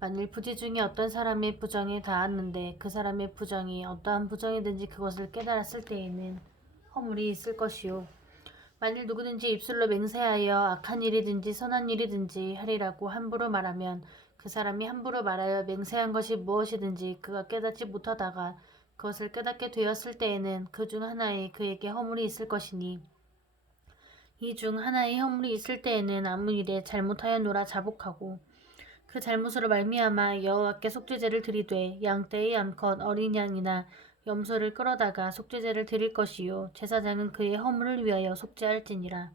만일 부지 중에 어떤 사람의 부정에 닿았는데 그 사람의 부정이 어떠한 부정이든지 그것을 깨달았을 때에는 허물이 있을 것이요. 만일 누구든지 입술로 맹세하여 악한 일이든지 선한 일이든지 하리라고 함부로 말하면 그 사람이 함부로 말하여 맹세한 것이 무엇이든지 그가 깨닫지 못하다가 그것을 깨닫게 되었을 때에는 그 중 하나에 그에게 허물이 있을 것이니 이 중 하나의 허물이 있을 때에는 아무 일에 잘못하였노라 자복하고 그 잘못으로 말미암아 여호와께 속죄제를 드리되 양 떼의 암컷 어린 양이나 염소를 끌어다가 속죄제를 드릴 것이요 제사장은 그의 허물을 위하여 속죄할지니라.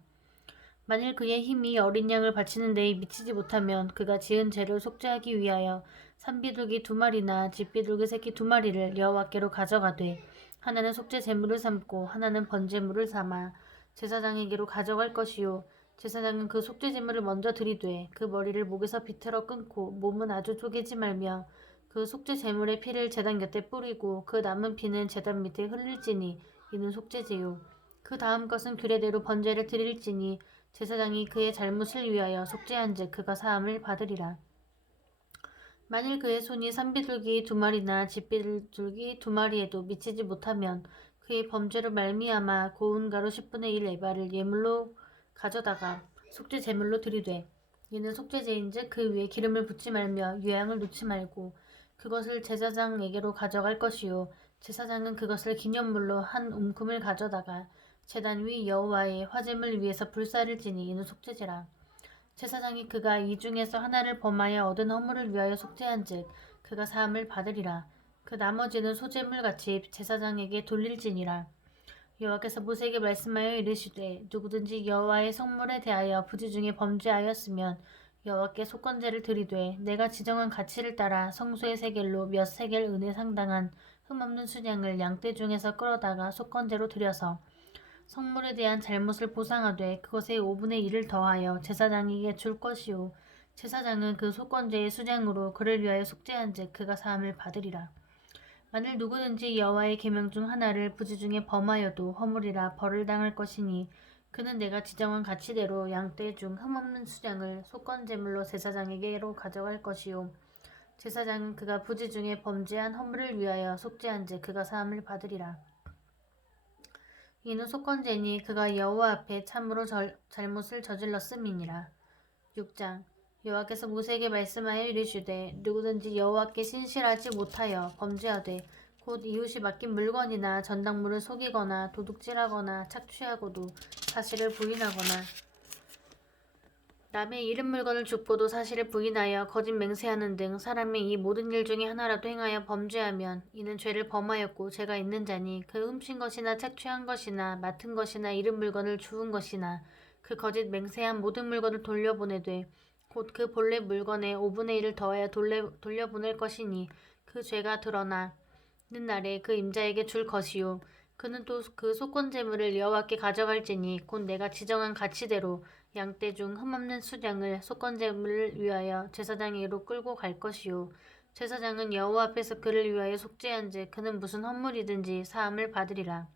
만일 그의 힘이 어린 양을 바치는 데에 미치지 못하면 그가 지은 죄를 속죄하기 위하여 산비둘기 두 마리나 집비둘기 새끼 두 마리를 여호와께로 가져가되 하나는 속죄 제물을 삼고 하나는 번제물을 삼아 제사장에게로 가져갈 것이요 제사장은 그 속죄 제물을 먼저 드리되 그 머리를 목에서 비틀어 끊고 몸은 아주 쪼개지 말며 그 속죄 제물의 피를 제단 곁에 뿌리고 그 남은 피는 제단 밑에 흘릴지니 이는 속죄제요. 그 다음 것은 규례대로 번제를 드릴지니 제사장이 그의 잘못을 위하여 속죄한즉 그가 사함을 받으리라. 만일 그의 손이 산비둘기 두 마리나 집비둘기 두 마리에도 미치지 못하면 그의 범죄로 말미암아 고운 가루 10분의 1 에바를 예물로 가져다가 속죄 제물로 드리되 이는 속죄제인즉 그 위에 기름을 붓지 말며 유향을 놓지 말고 그것을 제사장에게로 가져갈 것이요. 제사장은 그것을 기념물로 한 움큼을 가져다가 제단 위 여호와의 화제물 위에서 불사를 지니 이는 속죄제라. 제사장이 그가 이 중에서 하나를 범하여 얻은 허물을 위하여 속죄한즉 그가 사함을 받으리라. 그 나머지는 소제물같이 제사장에게 돌릴지니라 여호와께서 모세에게 말씀하여 이르시되 누구든지 여호와의 성물에 대하여 부지 중에 범죄하였으면 여호와께 속건제를 드리되 내가 지정한 가치를 따라 성소의 세겔로 몇 세겔 은에 상당한 흠없는 수량을 양떼 중에서 끌어다가 속건제로 드려서 성물에 대한 잘못을 보상하되 그것의 5분의 1을 더하여 제사장에게 줄 것이요. 제사장은 그 속건제의 수량으로 그를 위하여 속죄한즉 그가 사함을 받으리라 만일 누구든지 여호와의 계명 중 하나를 부지 중에 범하여도 허물이라 벌을 당할 것이니 그는 내가 지정한 가치대로 양떼 중 흠없는 수량을 속건 제물로 제사장에게로 가져갈 것이요. 제사장은 그가 부지 중에 범죄한 허물을 위하여 속죄한즉 그가 사함을 받으리라. 이는 속건제니 그가 여호와 앞에 참으로 절, 잘못을 저질렀음이니라. 6장 여호와께서 모세에게 말씀하여 이르시되 누구든지 여호와께 신실하지 못하여 범죄하되 곧 이웃이 맡긴 물건이나 전당물을 속이거나 도둑질하거나 착취하고도 사실을 부인하거나 남의 잃은 물건을 줍고도 사실을 부인하여 거짓 맹세하는 등 사람의 이 모든 일 중에 하나라도 행하여 범죄하면 이는 죄를 범하였고 죄가 있는 자니 그 훔친 것이나 착취한 것이나 맡은 것이나 잃은 물건을 주운 것이나 그 거짓 맹세한 모든 물건을 돌려보내되 곧 그 본래 물건의 5분의 1을 더하여 돌려, 돌려보낼 것이니 그 죄가 드러나는 날에 그 임자에게 줄 것이요. 그는 또 그 속건 제물을 여호와께 가져갈지니 곧 내가 지정한 가치대로 양떼 중 흠없는 수량을 속건 제물을 위하여 제사장에게로 끌고 갈 것이요. 제사장은 여호와 앞에서 그를 위하여 속죄한즉 그는 무슨 헛물이든지 사함을 받으리라.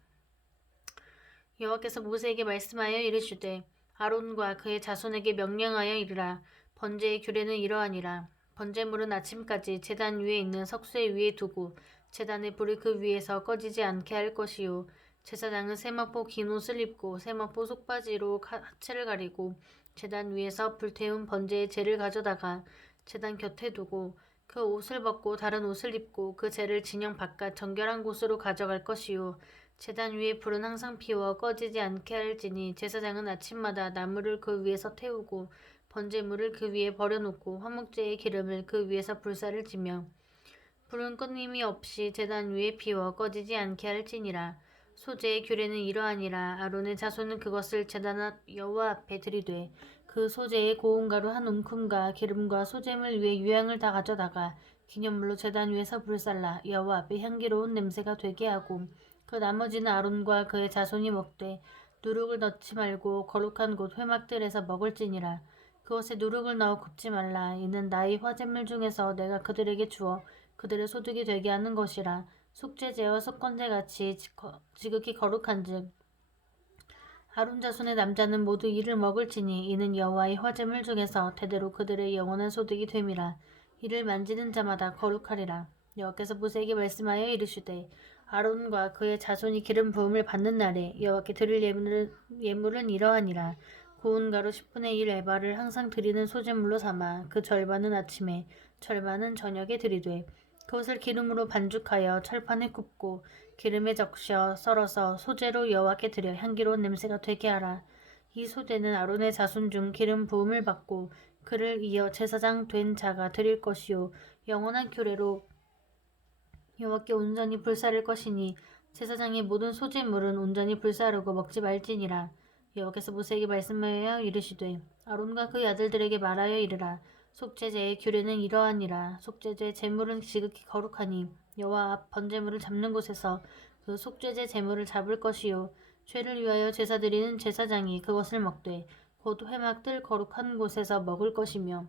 여호와께서 모세에게 말씀하여 이르시되 아론과 그의 자손에게 명령하여 이르라 번제의 규례는 이러하니라. 번제물은 아침까지 제단 위에 있는 석쇠 위에 두고 제단의 불이 그 위에서 꺼지지 않게 할 것이요. 제사장은 세마포 긴 옷을 입고 세마포 속바지로 하체를 가리고 제단 위에서 불태운 번제의 재를 가져다가 제단 곁에 두고 그 옷을 벗고 다른 옷을 입고 그 재를 진영 바깥 정결한 곳으로 가져갈 것이요. 제단 위에 불은 항상 피워 꺼지지 않게 할지니 제사장은 아침마다 나무를 그 위에서 태우고 번제물을 그 위에 버려놓고 화목제의 기름을 그 위에서 불사를 지며 불은 끊임이 없이 제단 위에 피워 꺼지지 않게 할지니라. 소제의 규례는 이러하니라. 아론의 자손은 그것을 제단 앞 여호와 앞에 들이되 그 소제의 고운 가루 한 움큼과 기름과 소제물 위에 유향을 다 가져다가 기념물로 제단 위에서 불살라. 여호와 앞에 향기로운 냄새가 되게 하고 그 나머지는 아론과 그의 자손이 먹되 누룩을 넣지 말고 거룩한 곳 회막들에서 먹을지니라 그것에 누룩을 넣어 굽지 말라. 이는 나의 화제물 중에서 내가 그들에게 주어 그들의 소득이 되게 하는 것이라. 속죄제와 속건제 같이 지극히 거룩한즉 아론 자손의 남자는 모두 이를 먹을지니 이는 여호와의 화제물 중에서 대대로 그들의 영원한 소득이 됨이라. 이를 만지는 자마다 거룩하리라. 여호와께서 모세에게 말씀하여 이르시되 아론과 그의 자손이 기름 부음을 받는 날에 여호와께 드릴 예물은, 예물은 이러하니라 고운 가루 10분의 1 에바를 항상 드리는 소재물로 삼아 그 절반은 아침에 절반은 저녁에 드리되 그것을 기름으로 반죽하여 철판에 굽고 기름에 적셔 썰어서 소재로 여호와께 드려 향기로운 냄새가 되게 하라. 이 소재는 아론의 자손 중 기름 부음을 받고 그를 이어 제사장 된 자가 드릴 것이요 영원한 규례로 여호와께 온전히 불사를 것이니 제사장의 모든 소재물은 온전히 불사르고 먹지 말지니라. 여호와께서 모세에게 말씀하여 이르시되 아론과 그의 아들들에게 말하여 이르라. 속죄제의 규례는 이러하니라. 속죄제 제물은 지극히 거룩하니 여호와 앞 번제물을 잡는 곳에서 그 속죄제 제물을 잡을 것이요 죄를 위하여 제사 드리는 제사장이 그것을 먹되 곧 회막들 거룩한 곳에서 먹을 것이며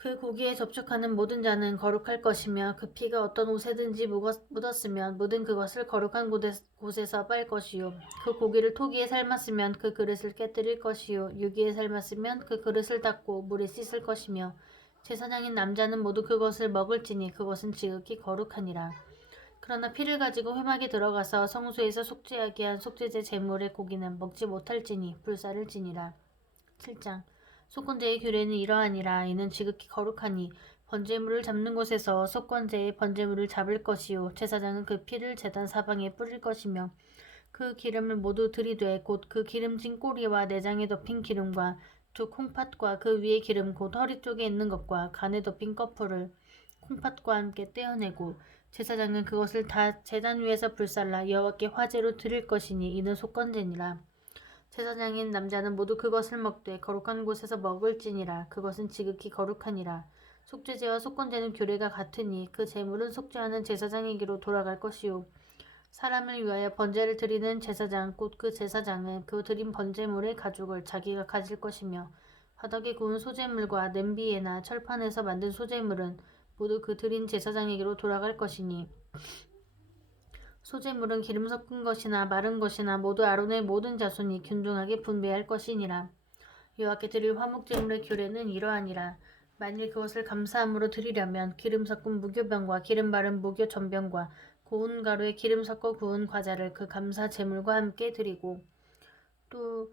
그 고기에 접촉하는 모든 자는 거룩할 것이며 그 피가 어떤 옷에든지 묻었- 묻었으면 묻은 그것을 거룩한 곳에- 곳에서 빨 것이요. 그 고기를 토기에 삶았으면 그 그릇을 깨뜨릴 것이요. 유기에 삶았으면 그 그릇을 닦고 물에 씻을 것이며 제사장인 남자는 모두 그것을 먹을지니 그것은 지극히 거룩하니라. 그러나 피를 가지고 회막에 들어가서 성소에서 속죄하게 한 속죄제 제물의 고기는 먹지 못할지니 불사를 지니라. 7장 속건제의 규례는 이러하니라. 이는 지극히 거룩하니 번제물을 잡는 곳에서 속건제의 번제물을 잡을 것이요. 제사장은 그 피를 제단 사방에 뿌릴 것이며 그 기름을 모두 들이되 곧 그 기름진 꼬리와 내장에 덮인 기름과 두 콩팥과 그 위에 기름 곧 허리 쪽에 있는 것과 간에 덮인 거풀을 콩팥과 함께 떼어내고 제사장은 그것을 다 제단 위에서 불살라 여호와께 화제로 드릴 것이니 이는 속건제니라 제사장인 남자는 모두 그것을 먹되 거룩한 곳에서 먹을지니라. 그것은 지극히 거룩하니라. 속죄제와 속건제는 규례가 같으니 그 제물은 속죄하는 제사장에게로 돌아갈 것이요. 사람을 위하여 번제를 드리는 제사장 곧 그 제사장은 그 드린 번제물의 가죽을 자기가 가질 것이며 바닥에 구운 소재물과 냄비에나 철판에서 만든 소재물은 모두 그 드린 제사장에게로 돌아갈 것이니 소재물은 기름 섞은 것이나 마른 것이나 모두 아론의 모든 자손이 균등하게 분배할 것이니라. 여호와께 드릴 화목제물의 규례는 이러하니라. 만일 그것을 감사함으로 드리려면 기름 섞은 무교병과 기름 바른 무교 전병과 고운 가루에 기름 섞어 구운 과자를 그 감사 제물과 함께 드리고 또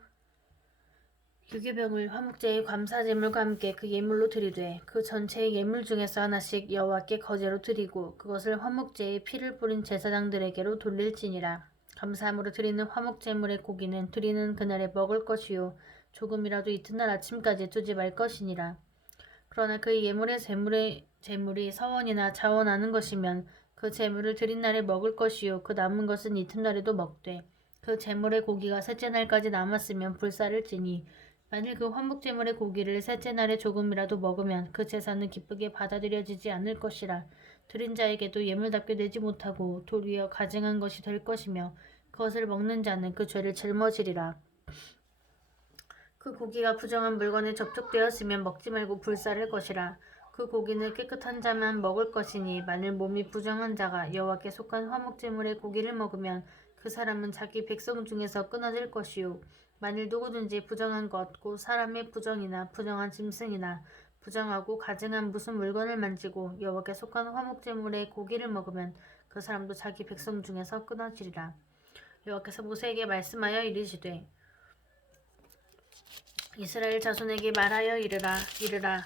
유교병을 화목제의 감사 제물과 함께 그 예물로 드리되 그 전체의 예물 중에서 하나씩 여호와께 거제로 드리고 그것을 화목제의 피를 뿌린 제사장들에게로 돌릴지니라. 감사함으로 드리는 화목제물의 고기는 드리는 그날에 먹을 것이요 조금이라도 이튿날 아침까지 두지 말 것이니라. 그러나 그 예물의 제물의 제물이 서원이나 자원하는 것이면 그 제물을 드린 날에 먹을 것이요 그 남은 것은 이튿날에도 먹되 그 제물의 고기가 셋째 날까지 남았으면 불사를지니 만일 그 환목제물의 고기를 셋째 날에 조금이라도 먹으면 그 제사는 기쁘게 받아들여지지 않을 것이라. 드린 자에게도 예물답게 되지 못하고 도리어 가증한 것이 될 것이며 그것을 먹는 자는 그 죄를 짊어지리라. 그 고기가 부정한 물건에 접촉되었으면 먹지 말고 불사를 것이라. 그 고기는 깨끗한 자만 먹을 것이니 만일 몸이 부정한 자가 여호와께 속한 화목제물의 고기를 먹으면 그 사람은 자기 백성 중에서 끊어질 것이요 만일 누구든지 부정한 것, 곧 사람의 부정이나 부정한 짐승이나 부정하고 가증한 무슨 물건을 만지고 여호와께 속한 화목제물의 고기를 먹으면 그 사람도 자기 백성 중에서 끊어지리라. 여호와께서 모세에게 말씀하여 이르시되 이스라엘 자손에게 말하여 이르라 이르라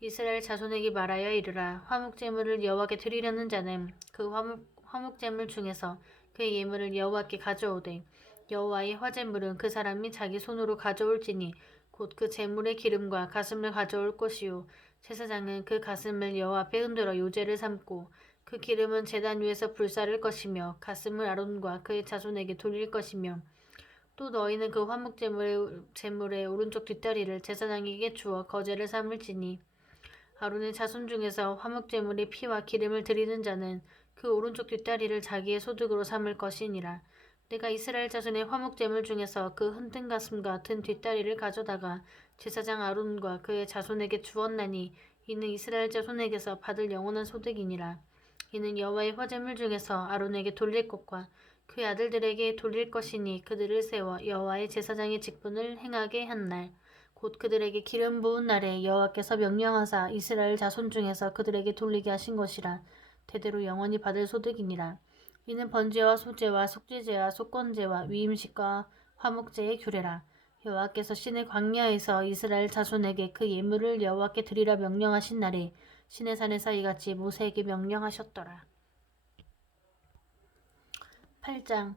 이스라엘 자손에게 말하여 이르라. 화목 제물을 여호와께 드리려는 자는 그 화목 화목제물 중에서 그의 예물을 여호와께 가져오되 여호와의 화제물은 그 사람이 자기 손으로 가져올지니 곧 그 제물의 기름과 가슴을 가져올 것이요. 제사장은 그 가슴을 여호와 앞에 흔들어 요제를 삼고 그 기름은 제단 위에서 불사를 것이며 가슴을 아론과 그의 자손에게 돌릴 것이며 또 너희는 그 화목제물의 제물의 오른쪽 뒷다리를 제사장에게 주어 거제를 삼을지니 아론의 자손 중에서 화목제물의 피와 기름을 드리는 자는 그 오른쪽 뒷다리를 자기의 소득으로 삼을 것이니라. 내가 이스라엘 자손의 화목제물 중에서 그 흔든 가슴과 든 뒷다리를 가져다가 제사장 아론과 그의 자손에게 주었나니 이는 이스라엘 자손에게서 받을 영원한 소득이니라. 이는 여호와의 화제물 중에서 아론에게 돌릴 것과 그의 아들들에게 돌릴 것이니 그들을 세워 여호와의 제사장의 직분을 행하게 한 날. 곧 그들에게 기름 부은 날에 여호와께서 명령하사 이스라엘 자손 중에서 그들에게 돌리게 하신 것이라. 대대로 영원히 받을 소득이니라. 이는 번제와 소제와 속죄제와 속건제와 위임식과 화목제의 규례라. 여호와께서 신의 광야에서 이스라엘 자손에게 그 예물을 여호와께 드리라 명령하신 날에 신의 산에서 이같이 모세에게 명령하셨더라. 8장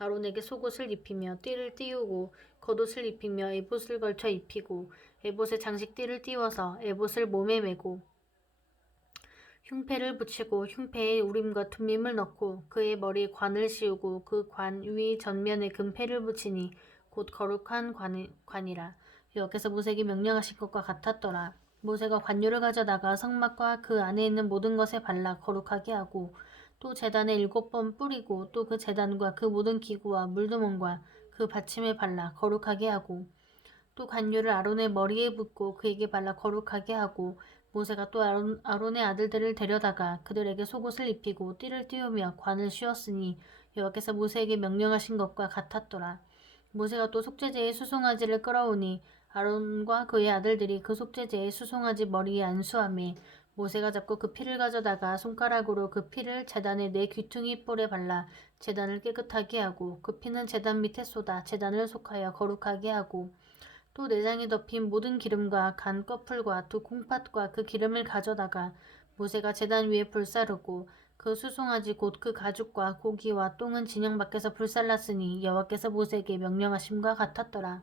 아론에게 속옷을 입히며 띠를 띄우고 겉옷을 입히며 에봇을 걸쳐 입히고 에봇에 장식띠를 띄워서 에봇을 몸에 메고 흉패를 붙이고 흉패에 우림과 둠밈을 넣고 그의 머리에 관을 씌우고 그 관 위 전면에 금패를 붙이니 곧 거룩한 관, 관이라. 여호와께서 모세에게 명령하신 것과 같았더라. 모세가 관유를 가져다가 성막과 그 안에 있는 모든 것에 발라 거룩하게 하고 또 제단에 일곱 번 뿌리고 또그 제단과 그 모든 기구와 물두멍과 그 받침에 발라 거룩하게 하고 또 관유를 아론의 머리에 붓고 그에게 발라 거룩하게 하고 모세가 또 아론, 아론의 아들들을 데려다가 그들에게 속옷을 입히고 띠를 띄우며 관을 씌웠으니 여호와께서 모세에게 명령하신 것과 같았더라. 모세가 또 속죄제의 수송아지를 끌어오니 아론과 그의 아들들이 그 속죄제의 수송아지 머리에 안수하며 모세가 잡고 그 피를 가져다가 손가락으로 그 피를 제단의 네 귀퉁이 뿔에 발라 제단을 깨끗하게 하고 그 피는 제단 밑에 쏟아 제단을 속하여 거룩하게 하고 또 내장에 덮인 모든 기름과 간 꺼풀과 두 콩팥과 그 기름을 가져다가 모세가 제단 위에 불사르고 그 수송아지 곧 그 가죽과 고기와 똥은 진영 밖에서 불살랐으니 여호와께서 모세에게 명령하심과 같았더라.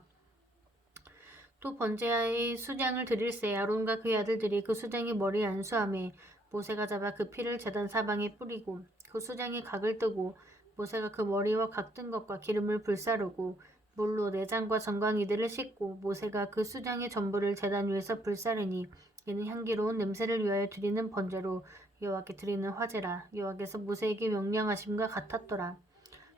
또 번제의 수장을 드릴새 아론과 그의 아들들이 그 수장의 머리에 안수하며 모세가 잡아 그 피를 제단 사방에 뿌리고 그 수장의 각을 뜨고 모세가 그 머리와 각 뜬 것과 기름을 불사르고 물로 내장과 정광이들을 씻고 모세가 그 수장의 전부를 제단 위에서 불사르니 이는 향기로운 냄새를 위하여 드리는 번제로 여호와께 드리는 화제라. 여호와께서 모세에게 명령하심과 같았더라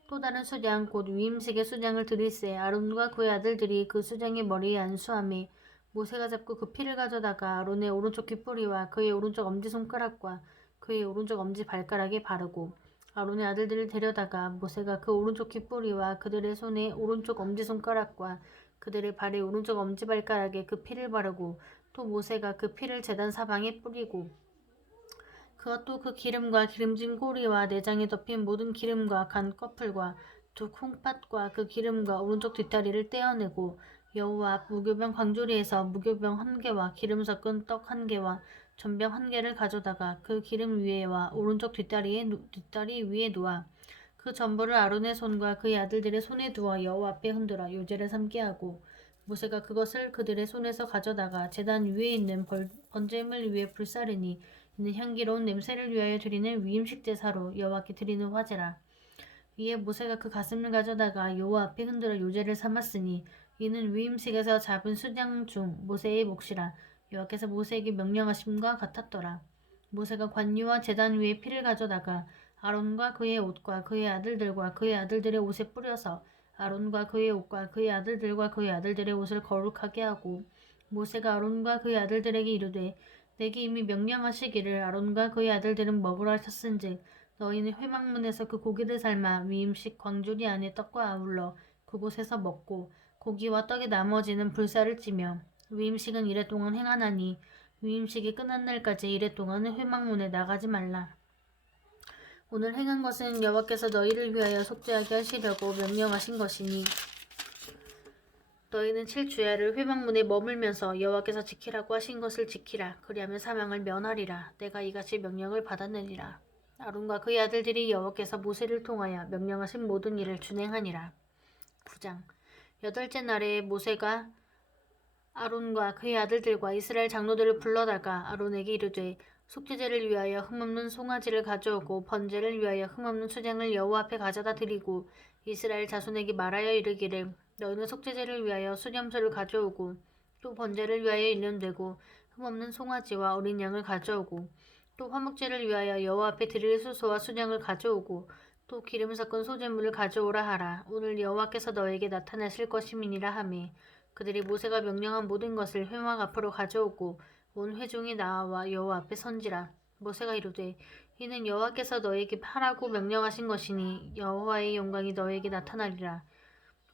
또 다른 수장 곧 위임식의 수장을 드릴새 아론과 그의 아들들이 그 수장의 머리에 안수하며 모세가 잡고 그 피를 가져다가 아론의 오른쪽 귓뿌리와 그의 오른쪽 엄지손가락과 그의 오른쪽 엄지 발가락에 바르고 아론의 아들들을 데려다가 모세가 그 오른쪽 귓뿌리와 그들의 손에 오른쪽 엄지손가락과 그들의 발의 오른쪽 엄지발가락에 그 피를 바르고 또 모세가 그 피를 제단 사방에 뿌리고 그것도 그 기름과 기름진 꼬리와 내장에 덮인 모든 기름과 간 꺼풀과 두 콩팥과 그 기름과 오른쪽 뒷다리를 떼어내고 여호와 앞 무교병 광조리에서 무교병 한 개와 기름 섞은 떡 한 개와 전병 한 개를 가져다가 그 기름 위에와 오른쪽 뒷다리에 누- 뒷다리 위에 놓아 그 전부를 아론의 손과 그의 아들들의 손에 두어 여호와 앞에 흔들어 요제를 삼게 하고 모세가 그것을 그들의 손에서 가져다가 제단 위에 있는 벌, 번제물 위에 불사르니 이 는 향기로운 냄새를 위하여 드리는 위임식 제사로 여호와께 드리는 화제라. 위에 모세가 그 가슴을 가져다가 여호와 앞에 흔들어 요제를 삼았으니 이는 위임식에서 잡은 수장 중 모세의 몫이라 여호와께서 모세에게 명령하심과 같았더라. 모세가 관유와 제단 위에 피를 가져다가 아론과 그의 옷과 그의 아들들과 그의 아들들의 옷에 뿌려서 아론과 그의 옷과 그의 아들들과 그의 아들들의 옷을 거룩하게 하고 모세가 아론과 그의 아들들에게 이르되 내게 이미 명령하시기를 아론과 그의 아들들은 먹으라 하셨은즉 너희는 회막문에서 그 고기를 삶아 위임식 광주리 안에 떡과 아울러 그곳에서 먹고 고기와 떡의 나머지는 불사를 찌며 위임식은 이래 동안 행하나니 위임식이 끝난 날까지 이래 동안은 회막문에 나가지 말라. 오늘 행한 것은 여호와께서 너희를 위하여 속죄하게 하시려고 명령하신 것이니 너희는 칠 주야를 회막문에 머물면서 여호와께서 지키라고 하신 것을 지키라. 그리하면 사망을 면하리라. 내가 이같이 명령을 받았느니라. 아론과 그의 아들들이 여호와께서 모세를 통하여 명령하신 모든 일을 준행하니라. 9장 여덟째 날에 모세가 아론과 그의 아들들과 이스라엘 장로들을 불러다가 아론에게 이르되 속죄제를 위하여 흠없는 송아지를 가져오고 번제를 위하여 흠없는 수장을 여호와 앞에 가져다 드리고 이스라엘 자손에게 말하여 이르기를 너희는 속죄제를 위하여 수념소를 가져오고 또 번제를 위하여 일년되고 흠없는 송아지와 어린 양을 가져오고 또 화목제를 위하여 여호와 앞에 드릴 수소와 수량을 가져오고 또 기름 섞은 소재물을 가져오라 하라. 오늘 여호와께서 너에게 나타나실 것임이니라 하매 그들이 모세가 명령한 모든 것을 회막 앞으로 가져오고 온 회중이 나와 여호와 앞에 선지라. 모세가 이르되 이는 여호와께서 너에게 하라고 명령하신 것이니 여호와의 영광이 너에게 나타나리라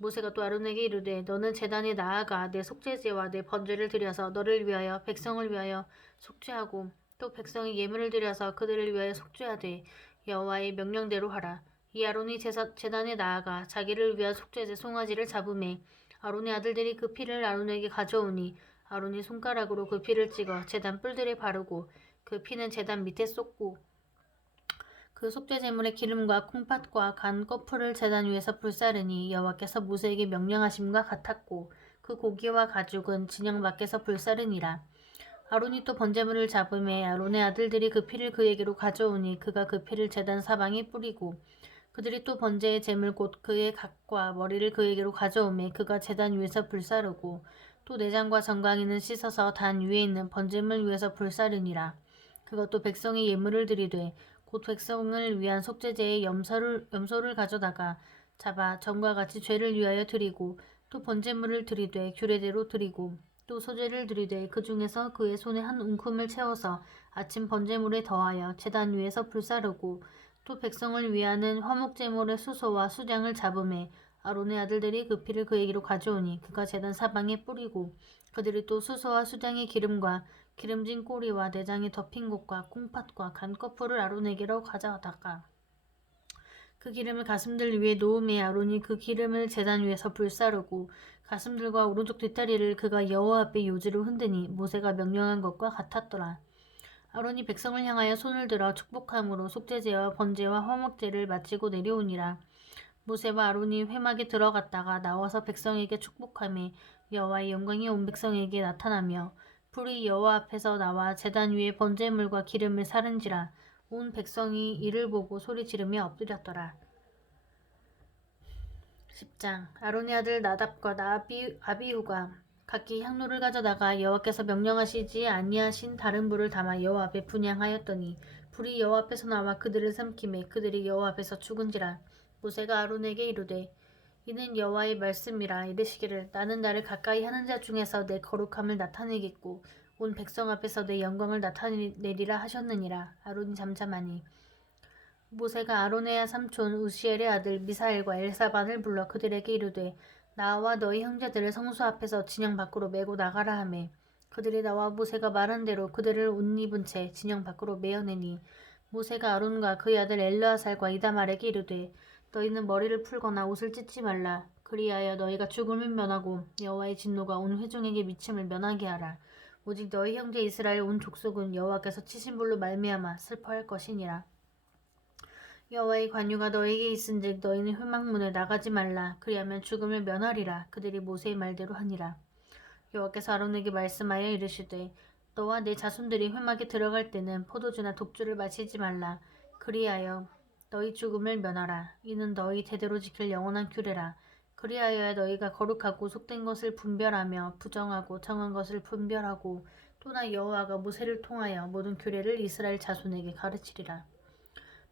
모세가 또 아론에게 이르되 너는 제단에 나아가 내 속죄제와 내 번제를 드려서 너를 위하여 백성을 위하여 속죄하고 또 백성이 예물을 드려서 그들을 위하여 속죄하되 여호와의 명령대로 하라. 이 아론이 제사, 제단에 나아가 자기를 위한 속죄제 송아지를 잡음에 아론의 아들들이 그 피를 아론에게 가져오니 아론이 손가락으로 그 피를 찍어 제단 뿔들에 바르고 그 피는 제단 밑에 쏟고 그 속죄 제물의 기름과 콩팥과 간 거풀을 제단 위에서 불사르니 여호와께서 모세에게 명령하심과 같았고 그 고기와 가죽은 진영 밖에서 불사르니라. 아론이 또 번제물을 잡음에 아론의 아들들이 그 피를 그에게로 가져오니 그가 그 피를 제단 사방에 뿌리고 그들이 또 번제의 제물 곧 그의 각과 머리를 그에게로 가져오매 그가 제단 위에서 불사르고 또 내장과 정강이는 씻어서 단 위에 있는 번제물 위에서 불사르니라. 그것도 백성의 예물을 드리되 곧 백성을 위한 속죄제의 염소를, 염소를 가져다가 잡아 전과 같이 죄를 위하여 드리고 또 번제물을 드리되 규례대로 드리고 또 소제를 드리되 그 중에서 그의 손에 한 움큼을 채워서 아침 번제물에 더하여 제단 위에서 불사르고 또 백성을 위하는 화목제물의 수소와 수장을 잡음에 아론의 아들들이 그 피를 그에게로 가져오니 그가 제단 사방에 뿌리고 그들이 또 수소와 수장의 기름과 기름진 꼬리와 내장이 덮인 곳과 콩팥과 간꺼풀을 아론에게로 가져다가 그 기름을 가슴들 위에 놓음에 아론이 그 기름을 제단 위에서 불사르고 가슴들과 오른쪽 뒷다리를 그가 여호와 앞에 요지로 흔드니 모세가 명령한 것과 같았더라. 아론이 백성을 향하여 손을 들어 축복함으로 속죄제와 번제와 화목제를 마치고 내려오니라. 모세와 아론이 회막에 들어갔다가 나와서 백성에게 축복함에 여호와의 영광이 온 백성에게 나타나며 불이 여호와 앞에서 나와 제단 위에 번제물과 기름을 사른지라 온 백성이 이를 보고 소리 지르며 엎드렸더라. 10장 아론의 아들 나답과 나비, 아비후가 각기 향로를 가져다가 여호와께서 명령하시지 아니하신 다른 불을 담아 여호와 앞에 분양하였더니 불이 여호와 앞에서 나와 그들을 삼킴에 그들이 여호와 앞에서 죽은지라 모세가 아론에게 이르되 이는 여호와의 말씀이라 이르시기를 나는 나를 가까이 하는 자 중에서 내 거룩함을 나타내겠고 온 백성 앞에서 내 영광을 나타내리라 하셨느니라. 아론이 잠잠하니 모세가 아론의 삼촌 우시엘의 아들 미사엘과 엘사반을 불러 그들에게 이르되 나와 너희 형제들을 성수 앞에서 진영 밖으로 메고 나가라 하매. 그들이 나와 모세가 말한 대로 그들을 옷 입은 채 진영 밖으로 메어내니 모세가 아론과 그의 아들 엘르아살과 이다말에게 이르되 너희는 머리를 풀거나 옷을 찢지 말라. 그리하여 너희가 죽음을 면하고 여호와의 진노가 온 회중에게 미침을 면하게 하라. 오직 너희 형제 이스라엘 온 족속은 여호와께서 치신 불로 말미암아 슬퍼할 것이니라. 여호와의 관유가 너에게 있은즉 너희는 회막문에 나가지 말라. 그리하면 죽음을 면하리라. 그들이 모세의 말대로 하니라. 여호와께서 아론에게 말씀하여 이르시되 너와 내 자손들이 회막에 들어갈 때는 포도주나 독주를 마시지 말라. 그리하여 너희 죽음을 면하라. 이는 너희 대대로 지킬 영원한 규례라. 그리하여야 너희가 거룩하고 속된 것을 분별하며 부정하고 정한 것을 분별하고 또나 여호와가 모세를 통하여 모든 규례를 이스라엘 자손에게 가르치리라.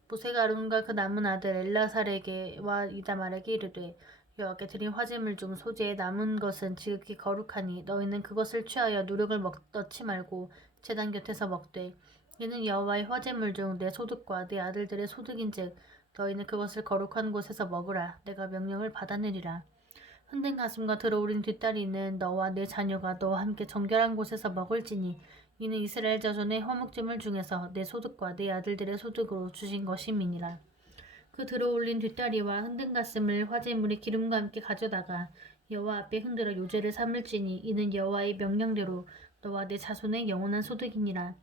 모세가 아론과 그 남은 아들 엘라살에게와 이다말에게 이르되 여호와께 드린 화제물 중 소재에 남은 것은 지극히 거룩하니 너희는 그것을 취하여 누룩을 먹, 넣지 말고 제단 곁에서 먹되 이는 여호와의 화제물 중 내 소득과 내 아들들의 소득인즉 너희는 그것을 거룩한 곳에서 먹으라. 내가 명령을 받았느니라. 흔든 가슴과 들어올린 뒷다리는 너와 내 자녀가 너와 함께 정결한 곳에서 먹을지니 이는 이스라엘 자손의 화목제물 중에서 내 소득과 내 아들들의 소득으로 주신 것임이니라. 그 들어올린 뒷다리와 흔든 가슴을 화제물의 기름과 함께 가져다가 여호와 앞에 흔들어 요제를 삼을지니 이는 여호와의 명령대로 너와 내 자손의 영원한 소득이니라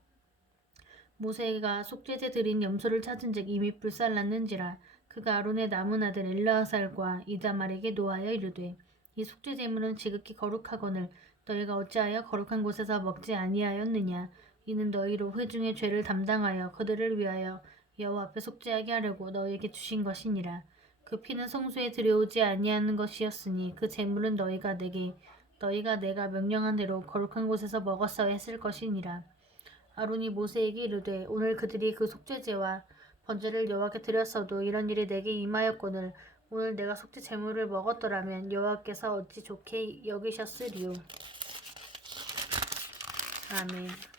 모세가 속죄제 드린 염소를 찾은즉 이미 불살랐는지라 그가 아론의 남은 아들 엘르아살과 이다말에게 노하여 이르되 이 속죄 제물은 지극히 거룩하거늘 너희가 어찌하여 거룩한 곳에서 먹지 아니하였느냐? 이는 너희로 회중의 죄를 담당하여 그들을 위하여 여호와 앞에 속죄하게 하려고 너희에게 주신 것이니라. 그 피는 성소에 들여오지 아니하는 것이었으니 그 제물은 너희가 내게 너희가 내가 명령한 대로 거룩한 곳에서 먹었어야 했을 것이니라 아론이 모세에게 이르되 오늘 그들이 그 속죄제와 번제를 여호와께 드렸어도 이런 일이 내게 임하였거늘 오늘 내가 속죄 제물을 먹었더라면 여호와께서 어찌 좋게 여기셨으리요. 아멘.